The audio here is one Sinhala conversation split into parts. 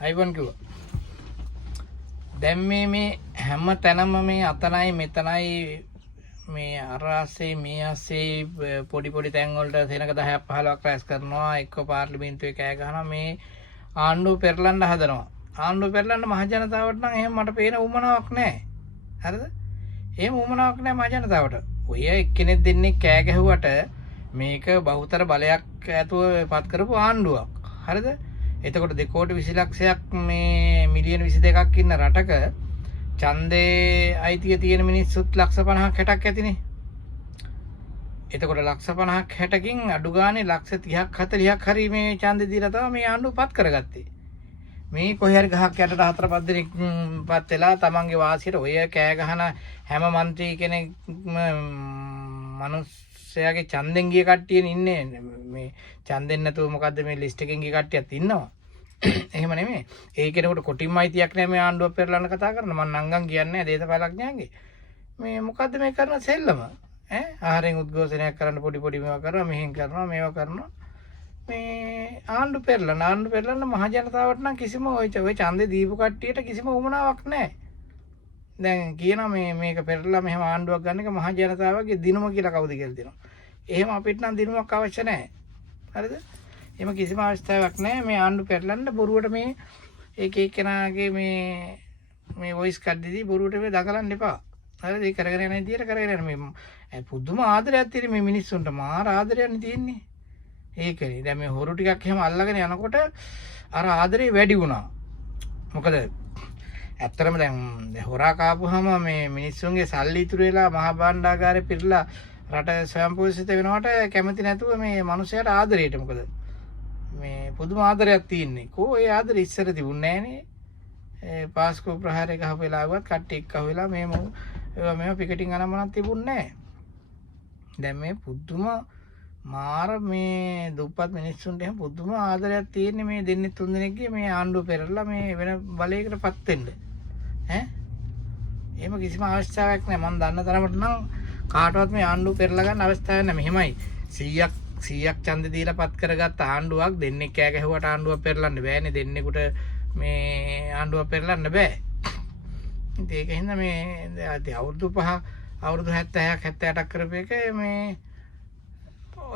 අයිබන් කිව්වා. දැන් මේ හැම තැනම මේ අතනයි මෙතනයි මේ අරාසේ මේ ආසේ පොඩි තැන් වලට සෙනඟ 10ක් 15ක් රැස් කරනවා. එක්ක පාර්ලිමේන්තුවේ කෑ ගහනවා මේ ආණ්ඩුව පෙරලන්න හදනවා. ආණ්ඩුව පෙරලන්න මහ ජනතාවට නම් එහෙම මට පේන උමනාවක් නැහැ. හරිද? එහෙම උමනාවක් නැහැ මහ ජනතාවට. ඔය එක්කෙනෙක් දෙන්නේ කෑ ගැහුවට මේක බහුතර බලයක් ඇතුව පත් කරපු ආණ්ඩුවක්. හරිද? එතකොට 2 කෝටි 20 ලක්ෂයක් මේ මිලියන 22ක් ඉන්න රටක ඡන්දේ අයිතිය තියෙන මිනිස්සුත් ලක්ෂ 50ක් 60ක් ඇතිනේ. එතකොට ලක්ෂ 50ක් 60කින් අඩු ගානේ ලක්ෂ 30ක් 40ක් හරි මේ ඡන්දේ දීලා තමයි මේ ආණ්ඩුව පත් කරගත්තේ. මේ කොහේ හරි ගහක් යටට 4-5 දෙනෙක් පත් වෙලා තමන්ගේ වාසියට ඔය කෑ ගහන හැම മന്ത്രി කෙනෙක් මනුස්සයාගේ ඡන්දෙන් ගිය කට්ටියනේ ඉන්නේ. මේ ඡන්දෙන් නැතුව මොකද්ද මේ ලිස්ට් එකෙන් ගිය කට්ටියත් ඉන්නවා. එහෙම නෙමෙයි. ඒ කෙනෙකුට කොටින්ම අයිතියක් නැහැ මේ ආණ්ඩුව පෙරලන්න කතා කරන. මම නංගන් කියන්නේ දේශපාලඥයන්ගේ. මේ මොකද්ද මේ කරන සෙල්ලම? ආහාරයෙන් උද්ඝෝෂණයක් කරන්න පොඩි මේවා කරනවා, මෙහෙන් කරනවා, මේවා කරනවා. මේ ආණ්ඩු පෙරලන්න මහ ජනතාවට නම් කිසිම ඔය ඡන්දේ දීපු කට්ටියට කිසිම උමනාවක් නැහැ. දැන් කියනවා මේක පෙරලලා මෙහෙම ආණ්ඩුවක් ගන්න එක මහ ජනතාවගේ දිනුම කියලා කවුද කියලා දෙනවා. එහෙම අපිට නම් දිනුමක් අවශ්‍ය නැහැ. හරිද? එහෙම කිසිම අවස්ථාවක් නැහැ මේ ආණ්ඩු පෙරලන්න බොරුවට මේ එක එක්කෙනාගේ මේ වොයිස් කඩේදී බොරුවට මේ දකලන්න එපා. හරිද? ඒ කරගෙන යන විදියට කරගෙන යන මේ පුදුම ආදරයක් තියෙන මේ මිනිස්සුන්ට මාර ආදරයක් තියෙන්නේ. ඒකනේ දැන් මේ හොරු ටිකක් එහෙම අල්ලගෙන යනකොට අර ආදරේ වැඩි වුණා. මොකද ඇත්තටම දැන් හොරා කාපුවාම මේ මිනිස්සුන්ගේ සල්ලි ඉතුරු වෙලා මහා භාණ්ඩාගාරේ පිරලා රට ස්වයංපෝෂිත වෙනවට කැමති නැතුව මේ මිනිස්සයාට ආදරේට මොකද මේ පුදුම ආදරයක් තියෙන්නේ. කෝ ඒ ආදරෙ ඉස්සර තිබුණේ නැහනේ. පාස්කෝ ප්‍රහාරය ගහපු වෙලාවවත් කට්ටිය එක්ක වෙලා මේව පිකටින් අනම්මනක් තිබුණේ නැහැ. දැන් මේ පුදුම මාර මේ දුප්පත් මිනිස්සුන්ට එහෙම පුදුම ආදරයක් තියෙන්නේ මේ දෙන්නේ තුන් දෙනෙක්ගේ මේ ආණ්ඩුව පෙරලා මේ වෙන බලයකටපත් වෙන්න. එහෙම කිසිම අවශ්‍යතාවයක් නැහැ. මම දන්න තරමට නම් කාටවත් මේ ආණ්ඩුව පෙරලා ගන්න අවස්ථාවක් නැහැ. මෙහෙමයි 100ක් ඡන්ද දීලා පත් කරගත්ත ආණ්ඩුවක් දෙන්නේ කෑ ගැහුවට ආණ්ඩුවක් පෙරලන්න බෑනේ. දෙන්නෙකුට මේ ආණ්ඩුවක් පෙරලන්න බෑ. ඉතින් ඒකින්ද මේ අවුරුදු 70ක් 78ක් කරපු එක මේ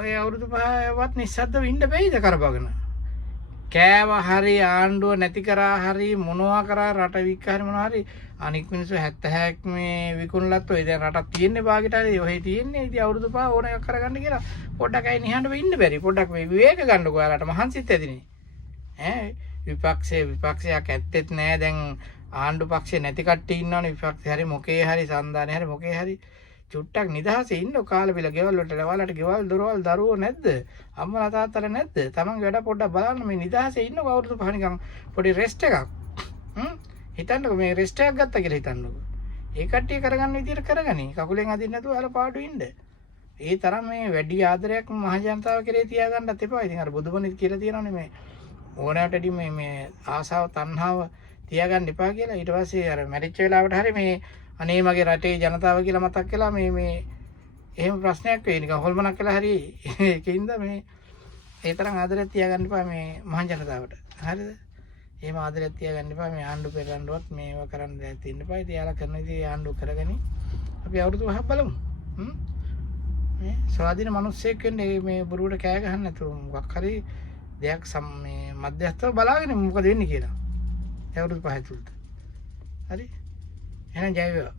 ඔය අවුරුදු 5වත් නිස්සද්දව ඉන්න බැයිද කරපගෙන? කෑව හරි ආණ්ඩුව නැති කරා හරි මොනවා කරා රට වික්ක හරි මොනවා හරි අනික් මිනිස්සු 76ක් මේ විකුණලත් ඔය දැන් රටක් තියෙන්නේ භාගයට හරි ඔහෙ තියෙන්නේ. ඉතින් අවුරුදු 5 ඕන එකක් කරගන්න කියලා පොඩ්ඩක් අය නිහඬව ඉන්න බැරි. පොඩ්ඩක් මේ විවේක ගන්නකො ඔයාලට මහන්සිත් ඇතිනේ. විපක්ෂයක් ඇත්තෙත් නෑ. දැන් ආණ්ඩු පක්ෂේ නැති කට්ටිය ඉන්නවනේ. විපක්ෂේ හරි මොකේ හරි සන්දානේ හරි මොකේ හරි චුට්ටක් නිදහසේ ඉන්න කාලෙ බිල ගෙවල් වලට ලවාලට ගෙවල් දොරවල් දරුවෝ නැද්ද? අම්මලා තාත්තලා නැද්ද? තමන්ගේ වැඩ පොඩ්ඩක් බලන්න මේ නිදහසේ ඉන්නකො අවුරුදු 5 නිකන් පොඩි රෙස්ට් එකක්. හිතන්නකො මේ රෙස්ට් එකක් ගත්තා කියලා හිතන්නකො. ඒ කට්ටිය කරගන්න විදියට කරගනි. කකුලෙන් අදින්න නැතුව අර පාඩු ඉන්න. ඒ තරම් මේ වැඩි ආදරයක් මහ ජනතාව කෙරේ තියාගන්නත් එපා. ඉතින් අර බුදුබණිත් කියලා තියෙනවානේ මේ ඕනෑමටදී මේ ආසාව තණ්හාව තියාගන්න එපා කියලා. ඊට පස්සේ අර මැරිච්ච වෙලාවට හරි මේ අනේ මගේ රටේ ජනතාව කියලා මතක් කළා මේ එහෙම ප්‍රශ්නයක් වෙයි නිකන් හොල්මනක් කළා හරි ඒකින්ද මේ ඒ තරම් ආදරයක් තියාගන්න එපා මේ මහ ජනතාවට. හරිද? එහෙම ආදරයක් තියාගන්න එපා මේ ආණ්ඩු පෙරලන්නවත් මේවා කරන්න දෙන්න එපා. ඉතින් යාලා කරන ඉතින් ආණ්ඩු කරගනි. අපි අවුරුදු 5ක් බලමු. මේ ස්වාධීන මිනිස්සෙක් වෙන්නේ මේ බොරුවට කෑ ගහන්න නැතුව මොකක් හරි දෙයක් මේ මැදස්තව බලාගෙන මොකද වෙන්නේ කියලා. අවුරුදු 5 තුලට. හරි? එහෙනම් ජය වේවා.